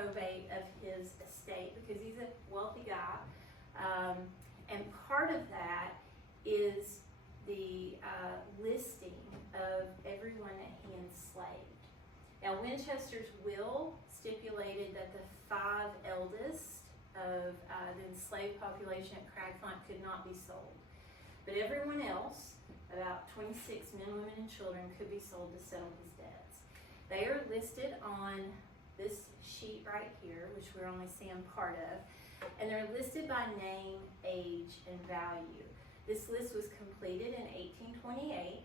probate of his estate because he's a wealthy guy. And part of that is the listing of everyone that he enslaved. Now, Winchester's will stipulated that the 5 eldest of the enslaved population at Cragfont could not be sold. But everyone else, about 26 men, women, and children, could be sold to settle his debts. They are listed on this sheet right here, which we're only seeing part of, and they're listed by name, age, and value. This list was completed in 1828,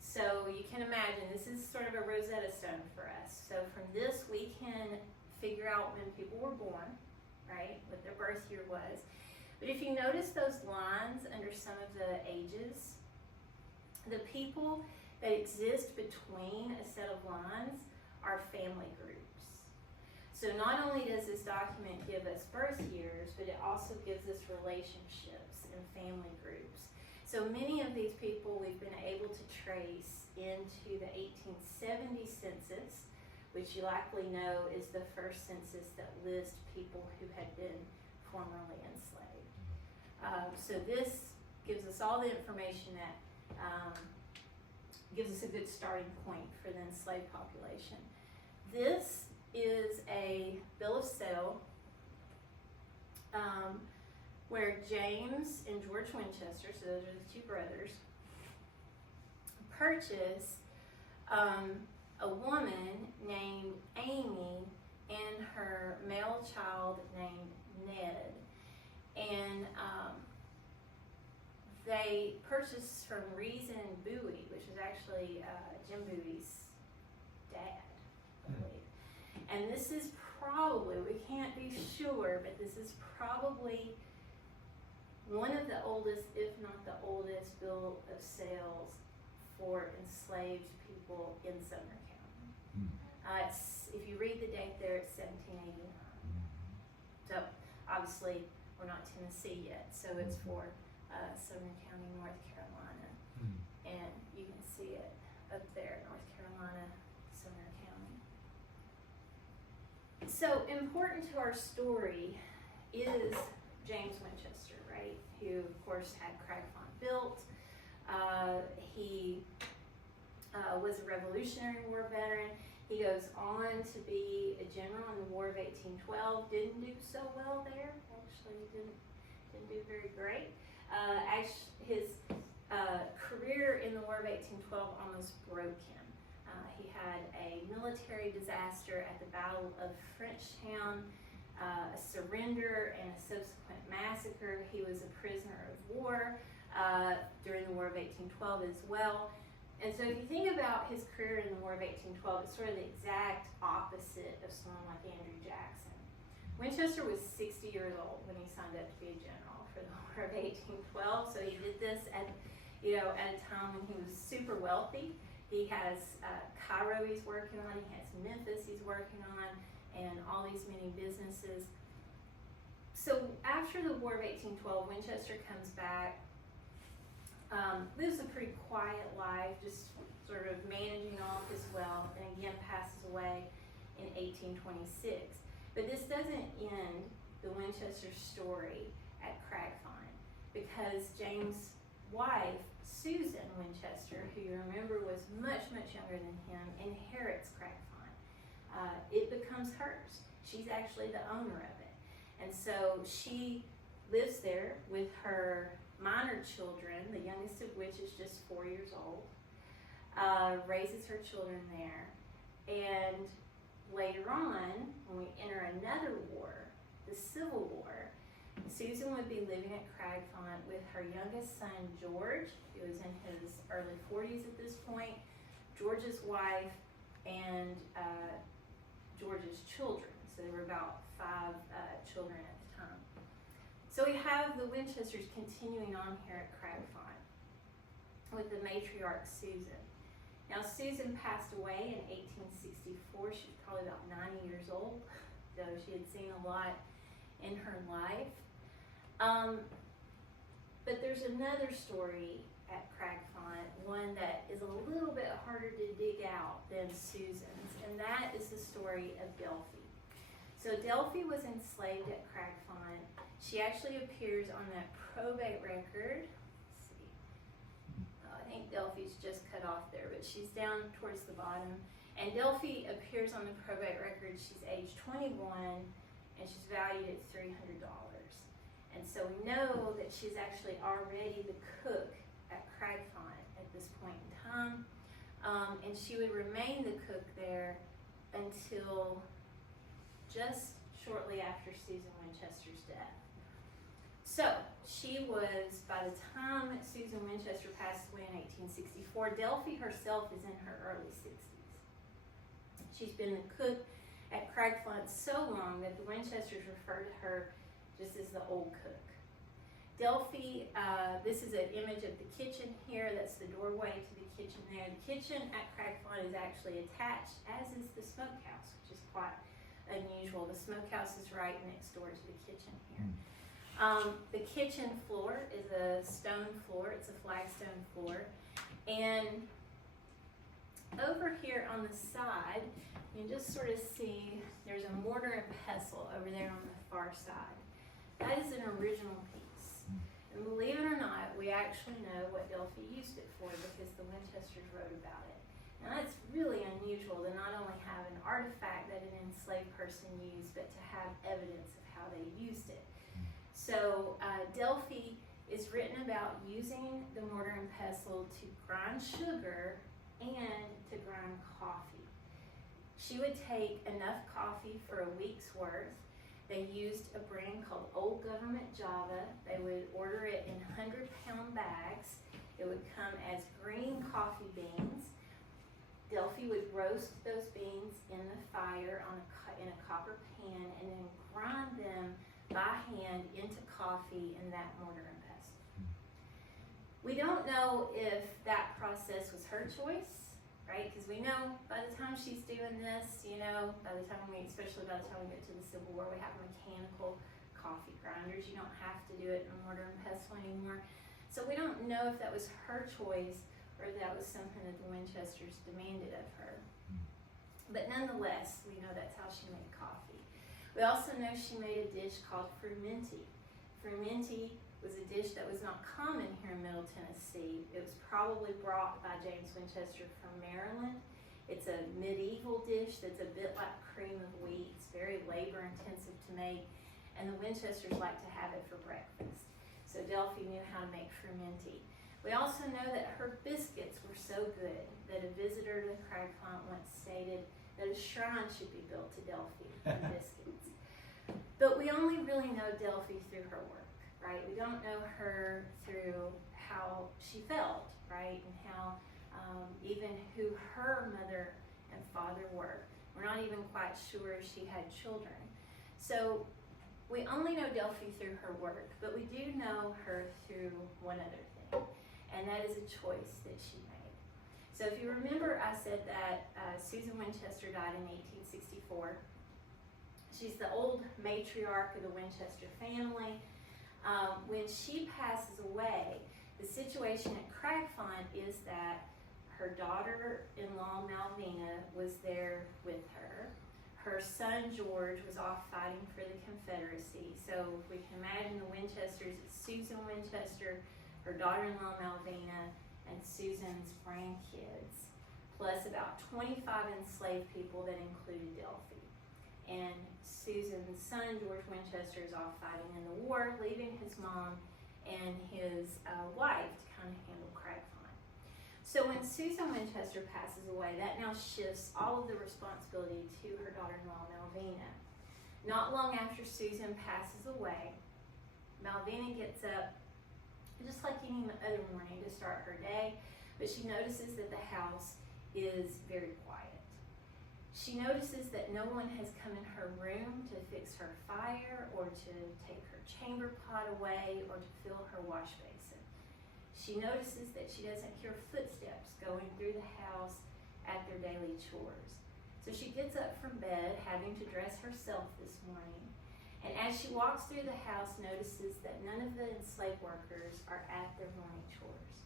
so you can imagine this is sort of a Rosetta Stone for us. So from this we can figure out when people were born, right, what their birth year was. But if you notice those lines under some of the ages, the people that exist between a set of lines are family groups. So not only does this document give us birth years, but it also gives us relationships and family groups. So many of these people we've been able to trace into the 1870 census, which you likely know is the first census that lists people who had been formerly enslaved. So this gives us all the information that gives us a good starting point for the enslaved population. This is a bill of sale where James and George Winchester, so those are the 2 brothers, purchased a woman named Amy and her male child named Ned. And they purchased from Reason Bowie, which is actually Jim Bowie's dad, I believe. And this is probably, we can't be sure, but this is probably one of the oldest, if not the oldest, bill of sales for enslaved people in Sumner County. If you read the date there, it's 1789. So obviously we're not Tennessee yet, so it's for Sumner County, North Carolina. And you can see it up there, North Carolina, Sumner County. So important to our story is James Winchester, right? Who of course had Cragfont built. He was a Revolutionary War veteran. He goes on to be a general in the War of 1812. Didn't do so well there. Actually, didn't do very great. His career in the War of 1812 almost broke him. He had a military disaster at the Battle of Frenchtown, a surrender, and a subsequent massacre. He was a prisoner of war during the War of 1812 as well. And so if you think about his career in the War of 1812, it's sort of the exact opposite of someone like Andrew Jackson. Winchester was 60 years old when he signed up to be a general for the War of 1812. So he did this at a time when he was super wealthy. He has Cairo he's working on, he has Memphis he's working on, and all these many businesses. So after the War of 1812, Winchester comes back, lives a pretty quiet life, just sort of managing all of his wealth, and again passes away in 1826. But this doesn't end the Winchester story at Cragfont, because James' wife, Susan Winchester, who you remember was much, much younger than him, inherits Cragfont. It becomes hers. She's actually the owner of it. And so she lives there with her minor children, the youngest of which is just 4 years old, raises her children there. And later on, when we enter another war, the Civil War, Susan would be living at Cragfont with her youngest son, George, who was in his early 40s at this point, George's wife, and George's children. So there were about 5 children at the time. So we have the Winchesters continuing on here at Cragfont with the matriarch Susan. Now Susan passed away in 1864. She was probably about 90 years old, so she had seen a lot in her life. But there's another story at Cragfont, one that is a little bit harder to dig out than Susan's, and that is the story of Delphi. So Delphi was enslaved at Cragfont. She actually appears on that probate record. Let's see. I think Delphi's just cut off there, but she's down towards the bottom. And Delphi appears on the probate record. She's age 21, and she's valued at $300. And so we know that she's actually already the cook at Cragfont at this point in time. And she would remain the cook there until just shortly after Susan Winchester's death. So she was, by the time Susan Winchester passed away in 1864, Delphi herself is in her early 60s. She's been the cook at Cragfont so long that the Winchesters refer to her just as the old cook. Delphi, this is an image of the kitchen here. That's the doorway to the kitchen there. The kitchen at Cragfont is actually attached, as is the smokehouse, which is quite unusual. The smokehouse is right next door to the kitchen here. The kitchen floor is a stone floor. It's a flagstone floor. And over here on the side, you can just sort of see there's a mortar and pestle over there on the far side. That is an original piece. And believe it or not, we actually know what Delphi used it for because the Winchesters wrote about it. Now that's really unusual to not only have an artifact that an enslaved person used, but to have evidence of how they used it. So Delphi is written about using the mortar and pestle to grind sugar and to grind coffee. She would take enough coffee for a week's worth. They used a brand called Old Government Java. They would order it in 100-pound bags. It would come as green coffee beans. Delphi would roast those beans in the fire in a copper pan and then grind them by hand into coffee in that mortar and pestle. We don't know if that process was her choice, right? Because we know by the time she's doing this, especially by the time we get to the Civil War, we have mechanical coffee grinders. You don't have to do it in mortar and pestle anymore. So we don't know if that was her choice or if that was something that the Winchesters demanded of her. But nonetheless, we know that's how she made coffee. We also know she made a dish called frumenty. Frumenty was a dish that was not common here in Middle Tennessee. It was probably brought by James Winchester from Maryland. It's a medieval dish that's a bit like cream of wheat. It's very labor intensive to make, and the Winchesters like to have it for breakfast. So Delphi knew how to make frumenty. We also know that her biscuits were so good that a visitor to Cragfont once stated that a shrine should be built to Delphi for biscuits. But we only really know Delphi through her work, right? We don't know her through how she felt, right? And how even who her mother and father were. We're not even quite sure if she had children. So we only know Delphi through her work, but we do know her through one other thing, and that is a choice that she made. So if you remember, I said that Susan Winchester died in 1864. She's the old matriarch of the Winchester family. When she passes away, the situation at Cragfont is that her daughter-in-law Malvina was there with her. Her son George was off fighting for the Confederacy. So we can imagine the Winchesters, it's Susan Winchester, her daughter-in-law Malvina, and Susan's grandkids, plus about 25 enslaved people that included Delphi. And Susan's son, George Winchester, is off fighting in the war, leaving his mom and his wife to kind of handle Cragfont. So when Susan Winchester passes away, that now shifts all of the responsibility to her daughter-in-law, Malvina. Not long after Susan passes away, Malvina gets up just like any other morning to start her day, but she notices that the house is very quiet. She notices that no one has come in her room to fix her fire or to take her chamber pot away or to fill her wash basin. She notices that she doesn't hear footsteps going through the house at their daily chores. So she gets up from bed, having to dress herself this morning, and as she walks through the house, notices that none of the enslaved workers are at their morning chores.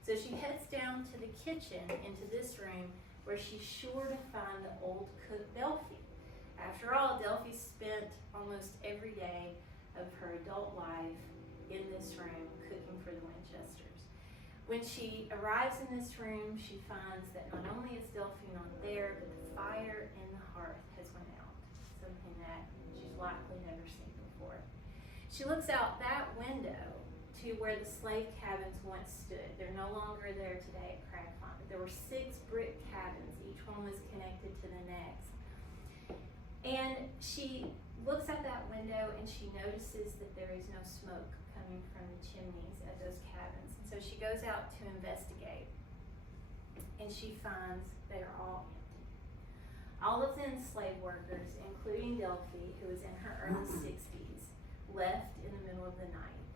So she heads down to the kitchen, into this room, where she's sure to find the old cook Delphi. After all, Delphi spent almost every day of her adult life in this room cooking for the Winchesters. When she arrives in this room, she finds that not only is Delphi not there, but the fire in the hearth has went out, something that she's likely never seen before. She looks out that window to where the slave cabins once stood. They're no longer there today at Cragfont, but there were 6 brick cabins. Each one was connected to the next. And she looks out that window and she notices that there is no smoke coming from the chimneys at those cabins. And so she goes out to investigate, and she finds they are all empty. All of the enslaved workers, including Delphi, who was in her early 60s, left in the middle of the night.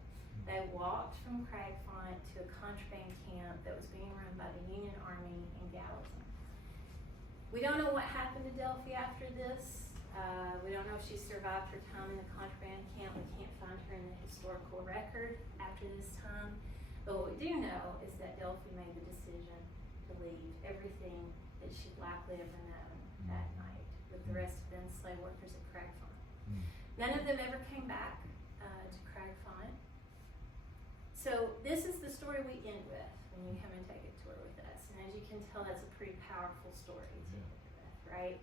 They walked from Cragfont to a contraband camp that was being run by the Union Army in Gallatin. We don't know what happened to Delphi after this. We don't know if she survived her time in the contraband camp. We can't find her in the historical record after this time. But what we do know is that Delphi made the decision to leave everything that she'd likely ever known that night with the rest of the enslaved workers at Cragfont. None of them ever came back to Cragfont. So this is the story we end with when you come and take a tour with us. And as you can tell, that's a pretty powerful story to end with, right?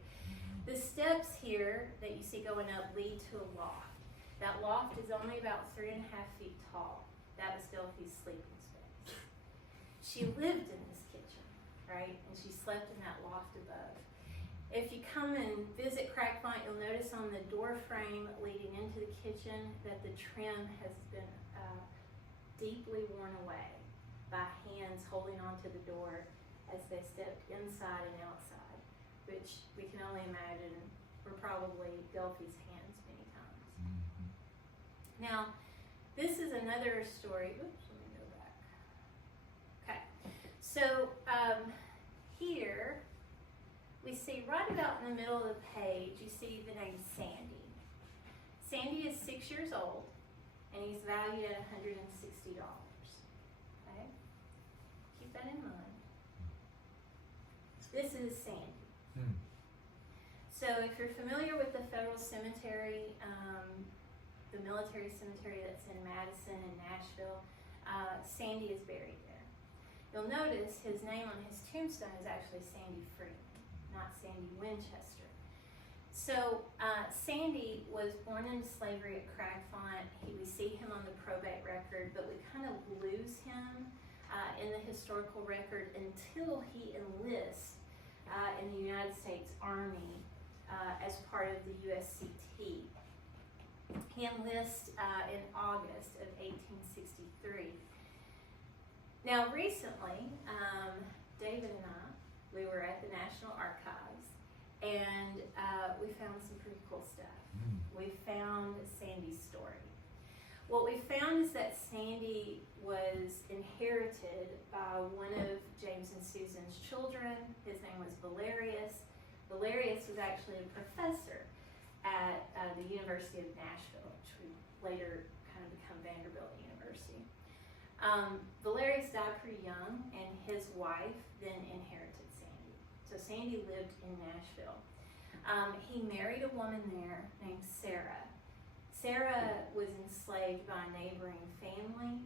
The steps here that you see going up lead to a loft. That loft is only about 3.5 feet tall. That was Delphi's sleeping space. She lived in this kitchen, right? And she slept in that loft above. If you come and visit Cragfont, you'll notice on the door frame leading into the kitchen that the trim has been deeply worn away by hands holding onto the door as they stepped inside and outside, which we can only imagine were probably Delphi's hands many times. Now, this is another story. Oops, let me go back. Okay, so here we see right about in the middle of the page, you see the name Sandy. Sandy is 6 years old, and he's valued at $160. Okay, keep that in mind. This is Sandy. So if you're familiar with the federal cemetery, the military cemetery that's in Madison and Nashville, Sandy is buried there. You'll notice his name on his tombstone is actually Sandy Freeman, not Sandy Winchester. So Sandy was born into slavery at Cragfont. We see him on the probate record, but we kind of lose him in the historical record until he enlists in the United States Army as part of the USCT. He enlists in August of 1863. Now recently, David and I, we were at the National Archives, and we found some pretty cool stuff. We found Sandy's story. What we found is that Sandy was inherited by one of James and Susan's children. His name was Valerius. Valerius was actually a professor at the University of Nashville, which would later kind of become Vanderbilt University. Valerius died pretty young, and his wife then inherited Sandy. So Sandy lived in Nashville. He married a woman there named Sarah. Sarah was enslaved by a neighboring family,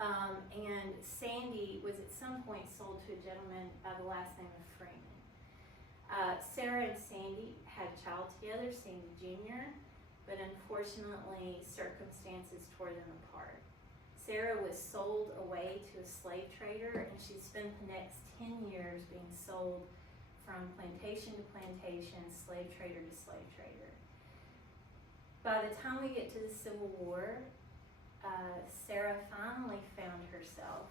and Sandy was at some point sold to a gentleman by the last name of Freeman. Sarah and Sandy had a child together, Sandy Jr., but unfortunately circumstances tore them apart. Sarah was sold away to a slave trader, and she spent the next 10 years being sold from plantation to plantation, slave trader to slave trader. By the time we get to the Civil War, Sarah finally found herself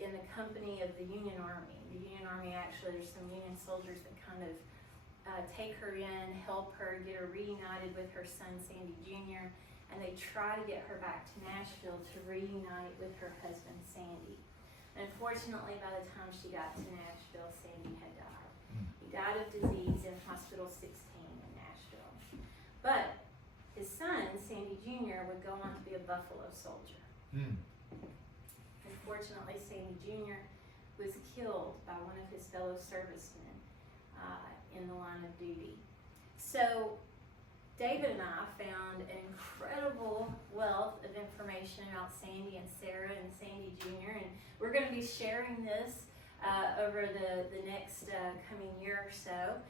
in the company of the Union Army. The Union Army, actually, there's some Union soldiers that kind of take her in, help her, get her reunited with her son, Sandy Jr., and they try to get her back to Nashville to reunite with her husband, Sandy. Unfortunately, by the time she got to Nashville, Sandy had died. He died of disease in Hospital 16 in Nashville. But his son, Sandy Jr., would go on to be a Buffalo soldier. Unfortunately, Sandy Jr. was killed by one of his fellow servicemen in the line of duty. So David and I found an incredible wealth of information about Sandy and Sarah and Sandy Jr. And we're going to be sharing this over the next coming year or so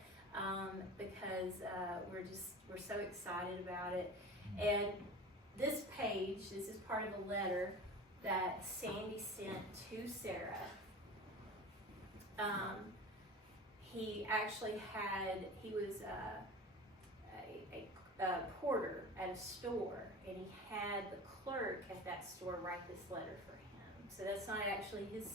because we're so excited about it. And this page, this is part of a letter that Sandy sent to Sarah. He was a porter at a store, and he had the clerk at that store write this letter for him. So that's not actually his